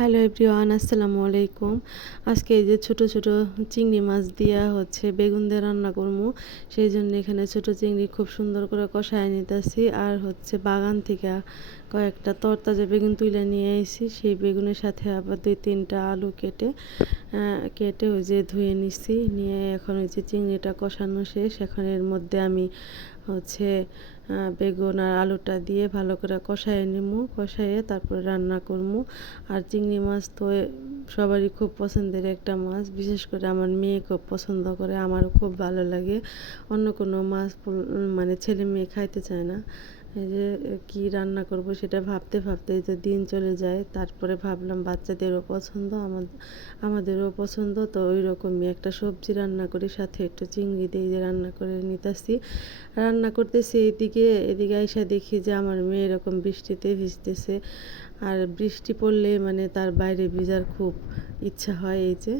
Hello everyone, আসসালামু আলাইকুম। আজকে এই যে ছোট ছোট চিংড়ি মাছ দিয়া বেগুন দিয়ে রান্না করবো। সেই জন্য এখানে ছোট চিংড়ি খুব সুন্দর করে কষায় নিতেছি। আর বাগান থেকে কয়েকটা তরতাজা বেগুন তুলে নিয়ে এসেছি। সেই বেগুনের সাথে আবার 2-3টা আলু কেটে কেটে ধুয়ে নিচ্ছি। নিয়ে এখন চিংড়িটা কষানো শেষ। এখন এর মধ্যে আমি হচ্ছে বেগুন আর আলুটা দিয়ে ভালো করে কষায় নিমু, কষাইয়ে তারপরে রান্না করবো। আর চিংড়ি মাছ তো সবারই খুব পছন্দের একটা মাছ, বিশেষ করে আমার মেয়ে খুব পছন্দ করে, আমারও খুব ভালো লাগে। অন্য কোনো মাছ মানে ছেলে মেয়ে খাইতে চায় না। এই যে কী রান্না করব সেটা ভাবতে ভাবতে যে দিন চলে যায়। তারপরে ভাবলাম বাচ্চাদেরও পছন্দ, আমাদেরও পছন্দ, তো ওই রকমই একটা সবজি রান্না করি, সাথে একটু চিংড়ি দিয়ে যে রান্না করে নিতেছি। রান্না করতেছি, এদিকে আইসা দেখি যে আমার মেয়ে এরকম বৃষ্টিতে ভিজতেছে। আর বৃষ্টি পড়লে মানে তার বাইরে ভিজার খুব ইচ্ছা হয়। এই যে